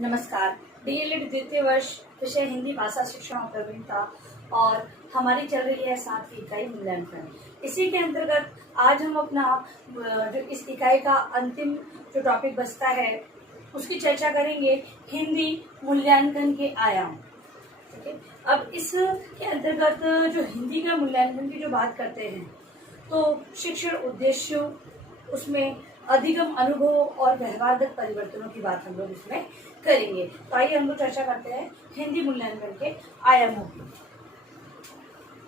नमस्कार। डीएलएड द्वितीय वर्ष, विषय हिंदी भाषा शिक्षण और प्रवीणता, और हमारी चल रही है 7वीं इकाई मूल्यांकन। इसी के अंतर्गत आज हम अपना जो इस इकाई का अंतिम जो टॉपिक बचता है उसकी चर्चा करेंगे, हिंदी मूल्यांकन के आयाम। ठीक है। अब इसके अंतर्गत जो हिंदी का मूल्यांकन की जो बात करते हैं तो शिक्षण उद्देश्यों, उसमें अधिगम अनुभव और व्यवहारगत परिवर्तनों की बात हम लोग इसमें करेंगे। तो आइए हम लोग चर्चा करते हैं हिंदी मूल्यांकन के आयामों की।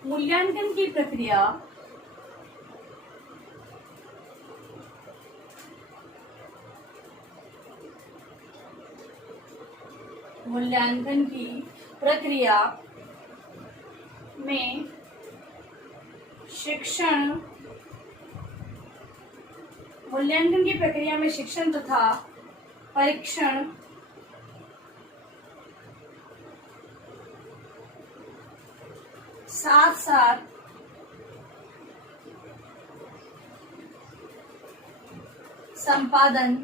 मूल्यांकन की प्रक्रिया में शिक्षण तथा परीक्षण साथ साथ संपादन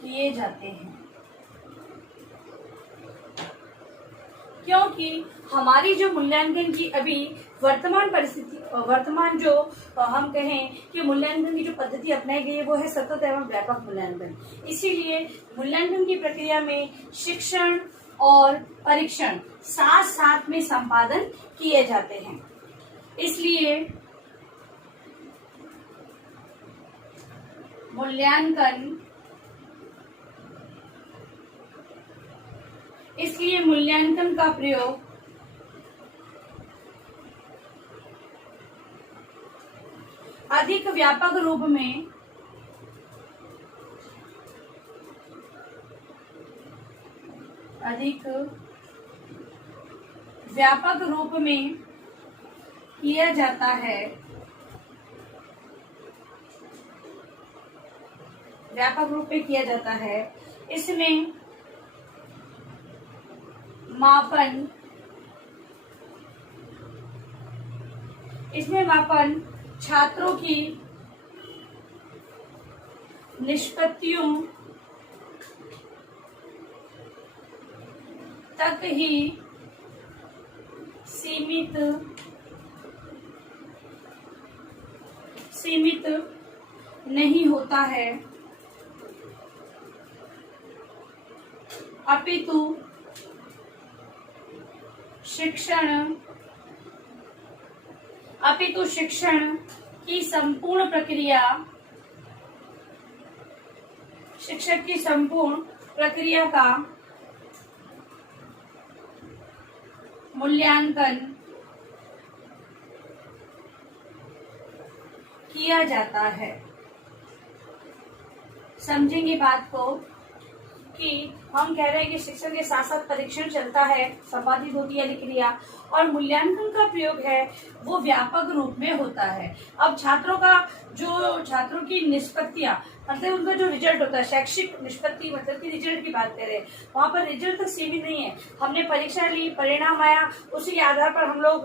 किए जाते हैं, क्योंकि हमारी जो मूल्यांकन की अभी वर्तमान परिस्थिति, वर्तमान जो हम कहें कि मूल्यांकन की जो पद्धति अपनाई गई है वो है सतत एवं व्यापक मूल्यांकन। इसीलिए मूल्यांकन की प्रक्रिया में शिक्षण और परीक्षण साथ साथ में संपादन किए जाते हैं। इसलिए मूल्यांकन का प्रयोग अधिक व्यापक रूप में किया जाता है। इसमें मापन छात्रों की निष्पत्तियों तक ही सीमित नहीं होता है, अपितु शिक्षण की संपूर्ण प्रक्रिया का मूल्यांकन किया जाता है। समझेंगे बात को कि हम कह रहे हैं कि शिक्षण के साथ साथ परीक्षण चलता है, संपादित होती है क्रिया, और मूल्यांकन का प्रयोग है वो व्यापक रूप में होता है। अब छात्रों की निष्पत्तियां, मतलब उनका जो रिजल्ट होता है, शैक्षिक निष्पत्ति मतलब कि रिजल्ट की बात करें, वहां पर रिजल्ट तक सीमित नहीं है। हमने परीक्षा ली, परिणाम आया, उसी के आधार पर हम लोग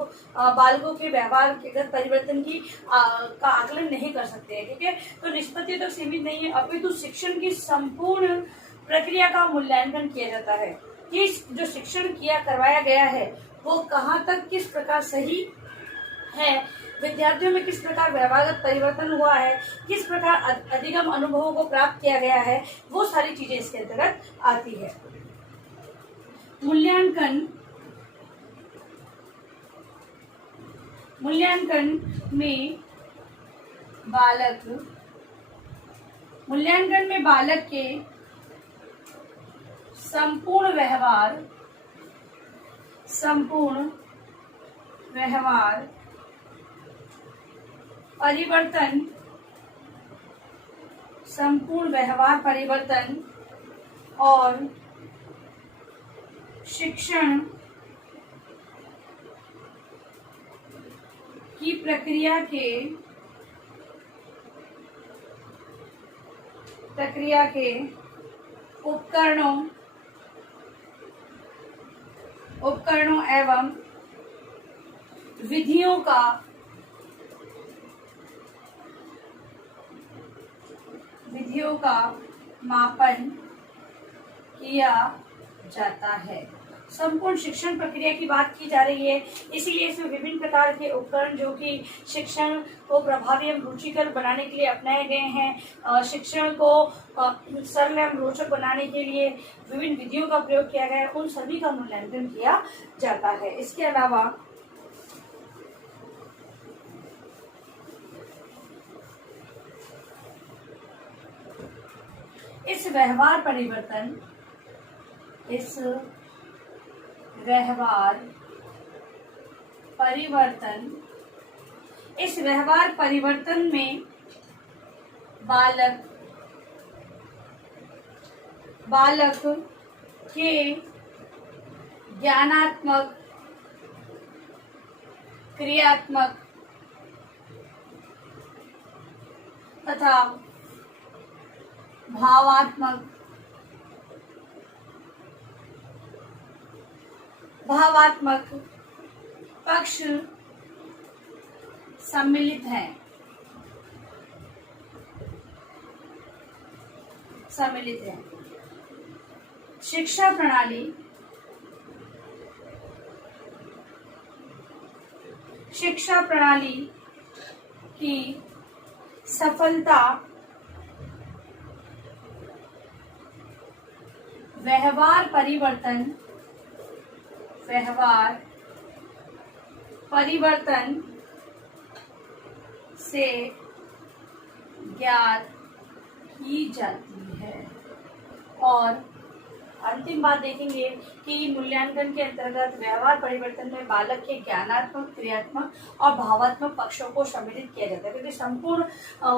बालकों के व्यवहार के परिवर्तन का आकलन नहीं कर सकते हैं। ठीक है। तो निष्पत्ति तक सीमित नहीं है, अपितु शिक्षण की संपूर्ण प्रक्रिया का मूल्यांकन किया जाता है कि जो शिक्षण करवाया गया है वो कहाँ तक किस प्रकार सही है, विद्यार्थियों में किस प्रकार व्यवहारगत परिवर्तन हुआ है, किस प्रकार अधिगम अनुभवों को प्राप्त किया गया है, वो सारी चीजें इसके अंतर्गत आती है। मूल्यांकन में बालक के संपूर्ण व्यवहार परिवर्तन और शिक्षण की प्रक्रिया के उपकरणों एवं विधियों का विधियों का मापन किया जाता है। संपूर्ण शिक्षण प्रक्रिया की बात की जा रही है, इसीलिए इसमें विभिन्न प्रकार के उपकरण जो कि शिक्षण को प्रभावी एवं रुचिकर बनाने के लिए अपनाए गए हैं, शिक्षण को सरल एवं रोचक बनाने के लिए विभिन्न विधियों का प्रयोग किया गया है, उन सभी का मूल्यांकन किया जाता है। इसके अलावा इस व्यवहार परिवर्तन में बालक के ज्ञानात्मक, क्रियात्मक तथा भावात्मक पक्ष सम्मिलित हैं। शिक्षा प्रणाली की सफलता व्यवहार परिवर्तन से ज्ञात की जाती है। और अंतिम बात देखेंगे कि मूल्यांकन के अंतर्गत व्यवहार परिवर्तन में बालक के ज्ञानात्मक, क्रियात्मक और भावात्मक पक्षों को सम्मिलित किया जाता है, क्योंकि संपूर्ण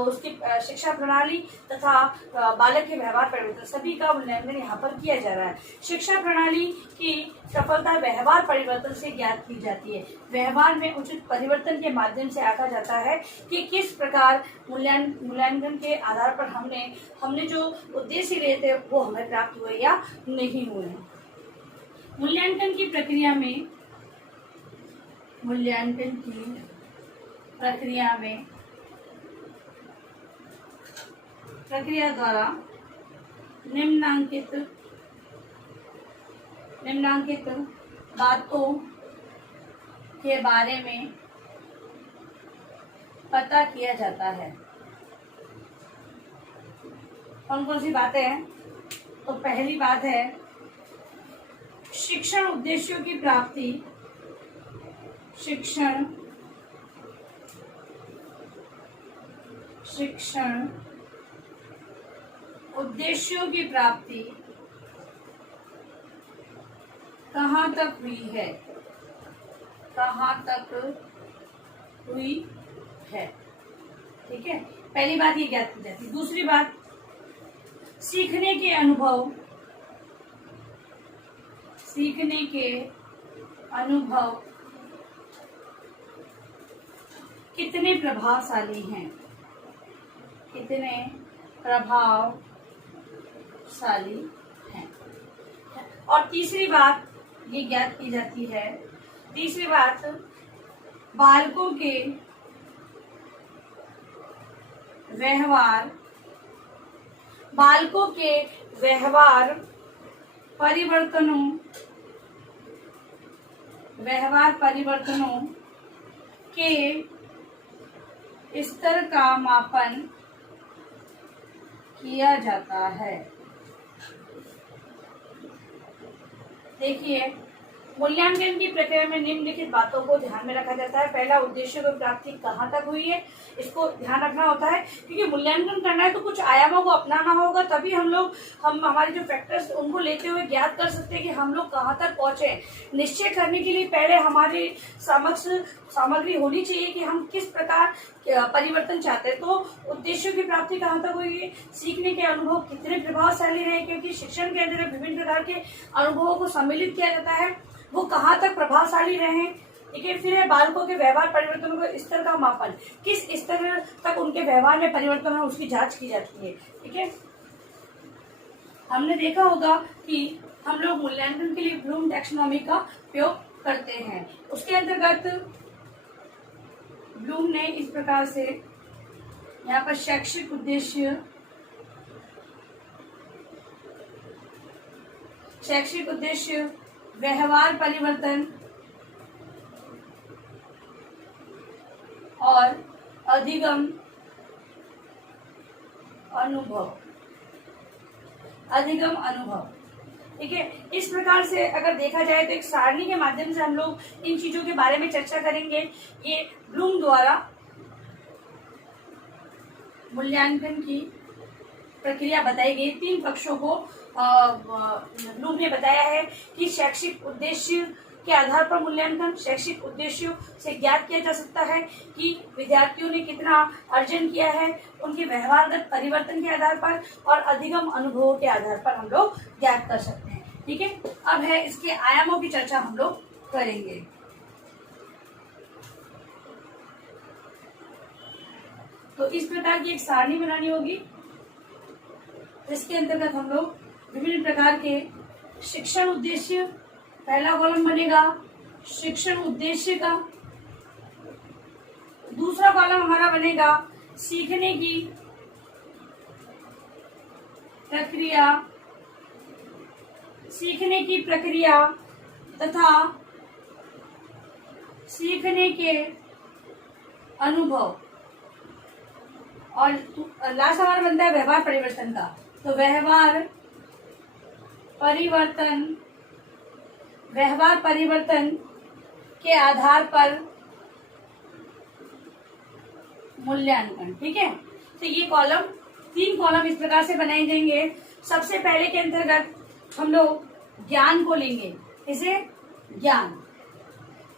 उसकी शिक्षा प्रणाली तथा बालक के व्यवहार परिवर्तन सभी का मूल्यांकन यहाँ पर किया जा रहा है। शिक्षा प्रणाली की सफलता व्यवहार परिवर्तन से ज्ञात की जाती है। व्यवहार में उचित परिवर्तन के माध्यम से आंका जाता है कि किस प्रकार मूल्यांकन के आधार पर हमने जो उद्देश्य लिए थे वो हमें प्राप्त हुए या नहीं हुए। मूल्यांकन की प्रक्रिया द्वारा निम्नांकित बातों के बारे में पता किया जाता है। कौन कौन सी बातें हैं? तो पहली बात है शिक्षण उद्देश्यों की प्राप्ति। शिक्षण उद्देश्यों की प्राप्ति कहाँ तक हुई है। ठीक है, पहली बात ये ज्ञात की जाती है। दूसरी बात, सीखने के अनुभव कितने प्रभावशाली हैं। और तीसरी बात ये ज्ञात की जाती है, बालकों के व्यवहार परिवर्तनों के स्तर का मापन किया जाता है। देखिए, मूल्यांकन की प्रक्रिया में निम्नलिखित बातों को ध्यान में रखा जाता है। पहला, उद्देश्य की प्राप्ति कहाँ तक हुई है, इसको ध्यान रखना होता है, क्योंकि मूल्यांकन करना है तो कुछ आयामों को अपनाना होगा, तभी हम हमारे जो फैक्टर्स उनको लेते हुए ज्ञात कर सकते हैं कि हम लोग कहाँ तक पहुंचे। निश्चय करने के लिए पहले हमारी समक्ष सामग्री होनी चाहिए कि हम किस प्रकार परिवर्तन चाहते हैं। तो उद्देश्यों की प्राप्ति कहाँ तक हुई है, सीखने के अनुभव कितने प्रभावशाली रहे, क्योंकि शिक्षण के अंदर विभिन्न प्रकार के अनुभवों को सम्मिलित किया जाता है, वो कहाँ तक प्रभावशाली रहे। ठीक है, फिर है बालकों के व्यवहार परिवर्तनों के स्तर का मापन, किस स्तर तक उनके व्यवहार में परिवर्तन है उसकी जांच की जाती है। ठीक है, हमने देखा होगा कि हम लोग मूल्यांकन के लिए ब्लूम टैक्सोनॉमी का प्रयोग करते हैं। उसके अंतर्गत ब्लूम ने इस प्रकार से यहाँ पर शैक्षिक उद्देश्य शैक्षिक उद्देश्य व्यवहार परिवर्तन और अधिगम अनुभव। अधिगम अनुभव, ठीक है। इस प्रकार से अगर देखा जाए तो एक सारणी के माध्यम से हम लोग इन चीजों के बारे में चर्चा करेंगे। ये ब्लूम द्वारा मूल्यांकन की प्रक्रिया बताई गई। 3 पक्षों को ब्लूम ने बताया है कि शैक्षिक उद्देश्य के आधार पर मूल्यांकन, शैक्षिक उद्देश्यों से ज्ञात किया जा सकता है कि विद्यार्थियों ने कितना अर्जन किया है, उनके व्यवहारगत परिवर्तन के आधार पर और अधिगम अनुभवों के आधार पर हम लोग ज्ञात कर सकते हैं, ठीक है। अब है इसके आयामों की चर्चा हम लोग करेंगे। तो इस प्रकार की एक सारणी बनानी होगी, इसके अंतर्गत हम लोग विभिन्न प्रकार के शिक्षण उद्देश्य, पहला कॉलम बनेगा शिक्षण उद्देश्य का, दूसरा कॉलम हमारा बनेगा सीखने की प्रक्रिया, सीखने की प्रक्रिया तथा सीखने के अनुभव, और लास्ट हमारा बनता है व्यवहार परिवर्तन का। तो व्यवहार परिवर्तन के आधार पर मूल्यांकन, ठीक है। तो ये कॉलम 3 कॉलम इस प्रकार से बनाए जाएंगे। सबसे पहले के अंतर्गत हम लोग ज्ञान को लेंगे। इसे ज्ञान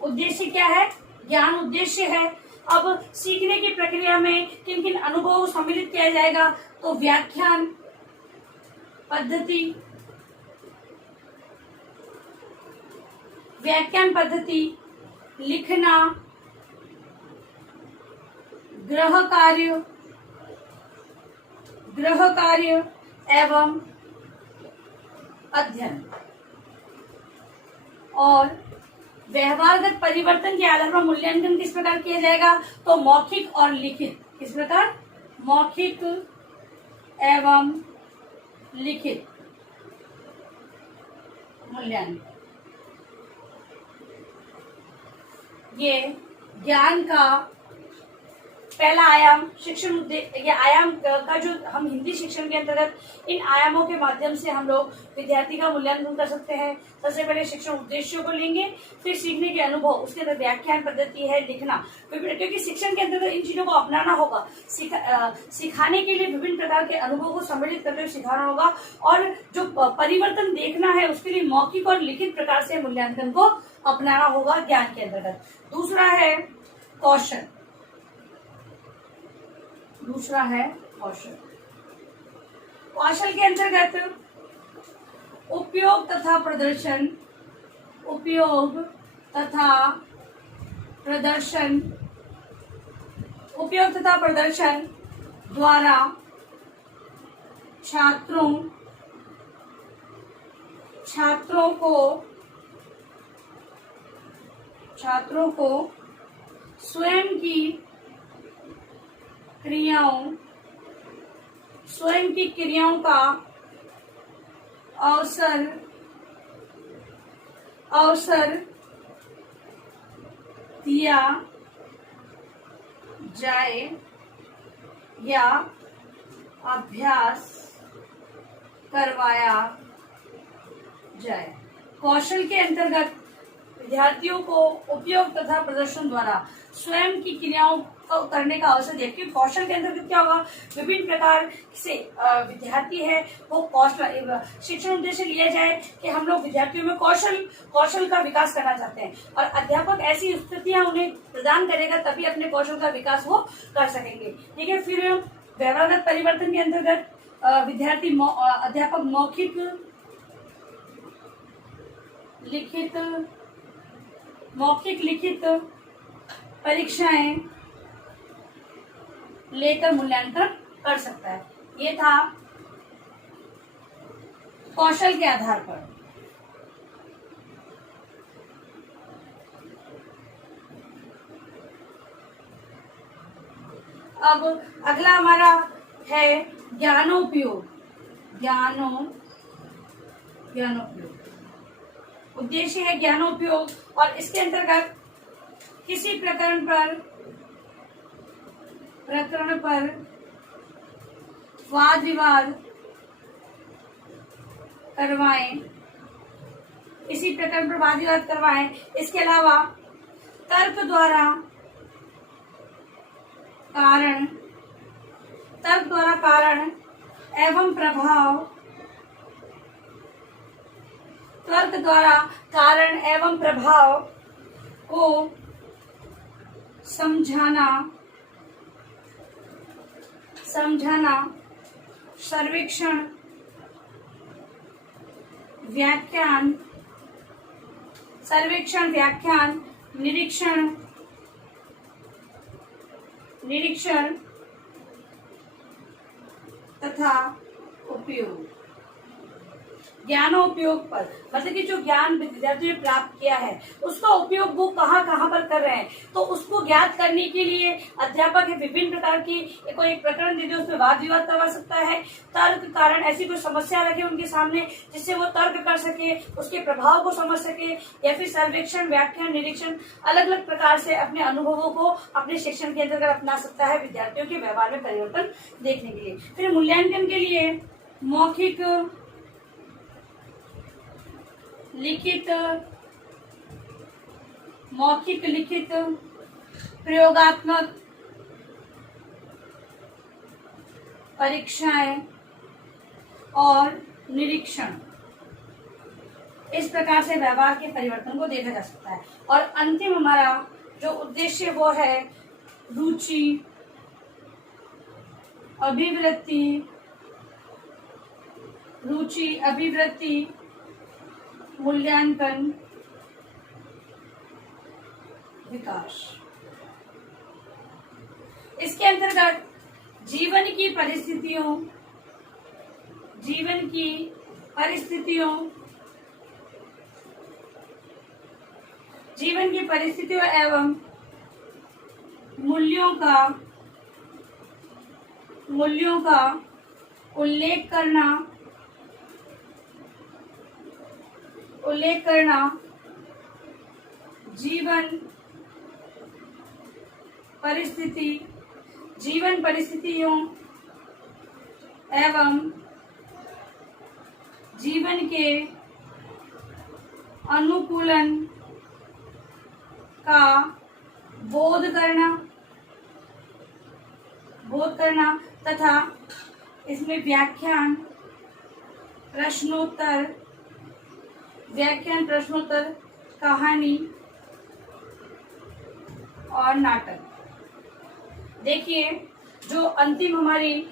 उद्देश्य क्या है? ज्ञान उद्देश्य है। अब सीखने की प्रक्रिया में किन किन अनुभवों को सम्मिलित किया जाएगा? तो व्याख्यान पद्धति, लिखना, गृह कार्य एवं अध्ययन। और व्यवहारगत परिवर्तन के आधार पर मूल्यांकन किस प्रकार किया जाएगा? तो मौखिक और लिखित। किस प्रकार? मौखिक एवं लिखित मूल्यांकन। ये ज्ञान का पहला आयाम शिक्षण उद्देश्य, ये आयाम का जो हम हिंदी शिक्षण के अंतर्गत इन आयामों के माध्यम से हम लोग विद्यार्थी का मूल्यांकन कर सकते हैं। सबसे पहले शिक्षण उद्देश्यों को लेंगे, फिर सीखने के अनुभव, उसके अंदर व्याख्यान पद्धति है, लिखना, क्योंकि शिक्षण के अंतर्गत इन चीजों को अपनाना होगा। सिखाने के लिए विभिन्न प्रकार के अनुभवों को सम्मिलित करके सिखाना होगा, और जो परिवर्तन देखना है उसके लिए मौखिक और लिखित प्रकार से मूल्यांकन को अपनाना होगा ज्ञान के अंतर्गत। दूसरा है कौशल। कौशल के अंतर्गत उपयोग तथा प्रदर्शन द्वारा छात्रों को स्वयं की क्रियाओं का अवसर दिया जाए या अभ्यास करवाया जाए। कौशल के अंतर्गत विद्यार्थियों को उपयोग तथा प्रदर्शन द्वारा स्वयं की क्रियाओं को करने का अवसर दिया। क्योंकि कौशल के अंतर्गत क्या होगा? विभिन्न प्रकार से विद्यार्थी है वो कौशल, शिक्षण उद्देश्य लिया जाए कि हम लोग विद्यार्थियों में कौशल का विकास करना चाहते हैं, और अध्यापक ऐसी स्थितियां उन्हें प्रदान करेगा तभी अपने कौशल का विकास वो कर सकेंगे, ठीक है। फिर व्यवहारगत परिवर्तन के अंतर्गत अध्यापक मौखिक, लिखित परीक्षाएं लेकर मूल्यांकन कर सकता है। ये था कौशल के आधार पर। अब अगला हमारा है ज्ञानोपयोग ज्ञानोपयोग। उद्देश्य है ज्ञानोपयोग और इसके अंतर्गत किसी प्रकरण पर वाद विवाद करवाएं, किसी प्रकरण पर वाद विवाद करवाएं। इसके अलावा तर्क द्वारा कारण एवं प्रभाव, तर्क द्वारा कारण एवं प्रभाव को समझाना, सर्वेक्षण, व्याख्यान, निरीक्षण तथा उपयोग। ज्ञानोपयोग पर मतलब कि जो ज्ञान विद्यार्थी ने प्राप्त किया है उसका उपयोग वो कहाँ कहाँ पर कर रहे हैं, तो उसको ज्ञात करने के लिए अध्यापक विभिन्न प्रकार की कोई एक प्रकरण दे दे, उसमें वाद विवाद करवा सकता है। तर्क कारण ऐसी कोई समस्या रखे उनके सामने जिससे वो तर्क कर सके, उसके प्रभाव को समझ सके, या फिर सर्वेक्षण, व्याख्यान, निरीक्षण अलग अलग प्रकार से अपने अनुभवों को अपने शिक्षण के अंतर्गत अपना सकता है विद्यार्थियों के व्यवहार में परिवर्तन देखने के लिए। फिर मूल्यांकन के लिए मौखिक, लिखित, प्रयोगात्मक परीक्षाएं और निरीक्षण, इस प्रकार से व्यवहार के परिवर्तन को देखा जा सकता है। और अंतिम हमारा जो उद्देश्य वो है रुचि, अभिवृत्ति, मूल्यांकन, विकास। इसके अंतर्गत जीवन की परिस्थितियों एवं मूल्यों का उल्लेख करना, जीवन परिस्थितियों एवं जीवन के अनुकूलन का बोध करना तथा इसमें व्याख्यान, प्रश्नोत्तर, कहानी और नाटक। देखिए जो अंतिम हमारी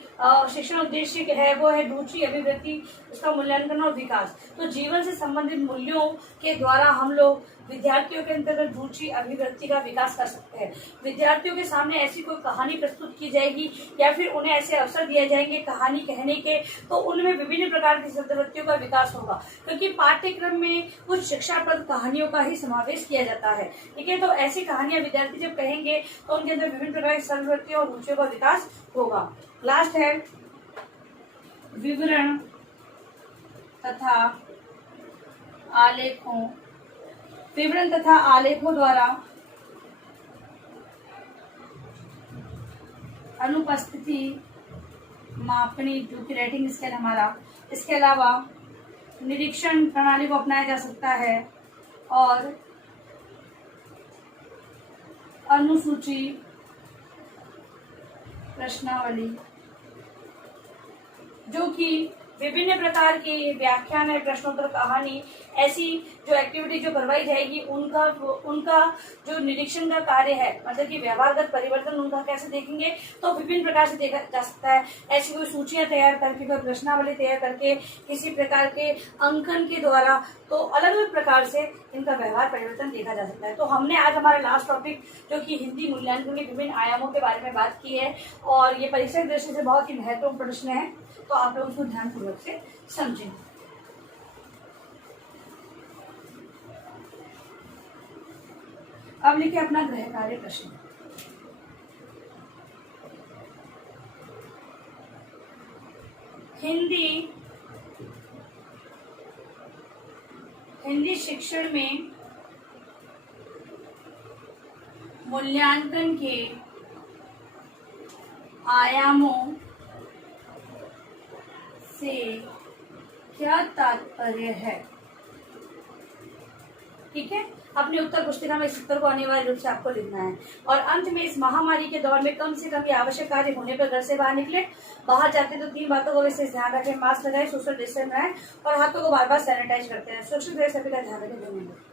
शिक्षण उद्देश्य है वो है रुचि, अभिवृत्ति, उसका मूल्यांकन और विकास। तो जीवन से संबंधित मूल्यों के द्वारा हम लोग विद्यार्थियों के अंतर्गत रुचि, अभिवृत्ति का विकास कर सकते हैं। विद्यार्थियों के सामने ऐसी कोई कहानी प्रस्तुत की जाएगी या फिर उन्हें ऐसे अवसर दिए जाएंगे कहानी कहने के, तो उनमें विभिन्न प्रकार की शब्दवृत्तियों का विकास होगा, क्योंकि पाठ्यक्रम में कुछ शिक्षाप्रद कहानियों का ही समावेश किया जाता है। ठीक है, तो ऐसी कहानियां विद्यार्थी जब कहेंगे तो उनके अंदर विभिन्न प्रकार की शब्दवृत्तियों और रुचियों का विकास होगा। लास्ट है विवरण तथा आलेखों द्वारा अनुपस्थिति मापनी, जो कि राइटिंग स्केल हमारा। इसके अलावा निरीक्षण प्रणाली को अपनाया जा सकता है और अनुसूची, प्रश्नावली, जो कि विभिन्न प्रकार की व्याख्यान है, प्रश्नोत्तर, कहानी, ऐसी जो एक्टिविटी जो करवाई जाएगी उनका जो निरीक्षण का कार्य है, मतलब कि व्यवहारगत परिवर्तन उनका कैसे देखेंगे, तो विभिन्न प्रकार से देखा जा सकता है। ऐसी कोई सूचियां तैयार करके, कोई प्रश्नावली तैयार करके, किसी प्रकार के अंकन के द्वारा, तो अलग अलग प्रकार से इनका व्यवहार परिवर्तन देखा जा सकता है। तो हमने आज हमारा लास्ट टॉपिक जो कि हिंदी मूल्यांकन के विभिन्न आयामों के बारे में बात की है, और ये परीक्षा की दृष्टि से बहुत ही महत्वपूर्ण प्रश्न है, तो आप लोग उसको ध्यानपूर्वक से समझें। अब लिखिए अपना गृह कार्य प्रश्न। हिंदी शिक्षण में मूल्यांकन के आयामों से क्या तात्पर्य है। ठीक है, अपने उत्तर पुस्तिका में इस उत्तर को अनिवार्य रूप से आपको लिखना है। और अंत में इस महामारी के दौर में कम से कम ये आवश्यक कार्य होने पर घर से बाहर निकले। बाहर जाते तो 3 बातों का विशेष ध्यान रखें। मास्क लगाएं, सोशल डिस्टेंस बनाएं और हाथों को बार बार सैनिटाइज करते हैं। सुरक्षित रहे, सभी का ध्यान रखें। धन्यवाद।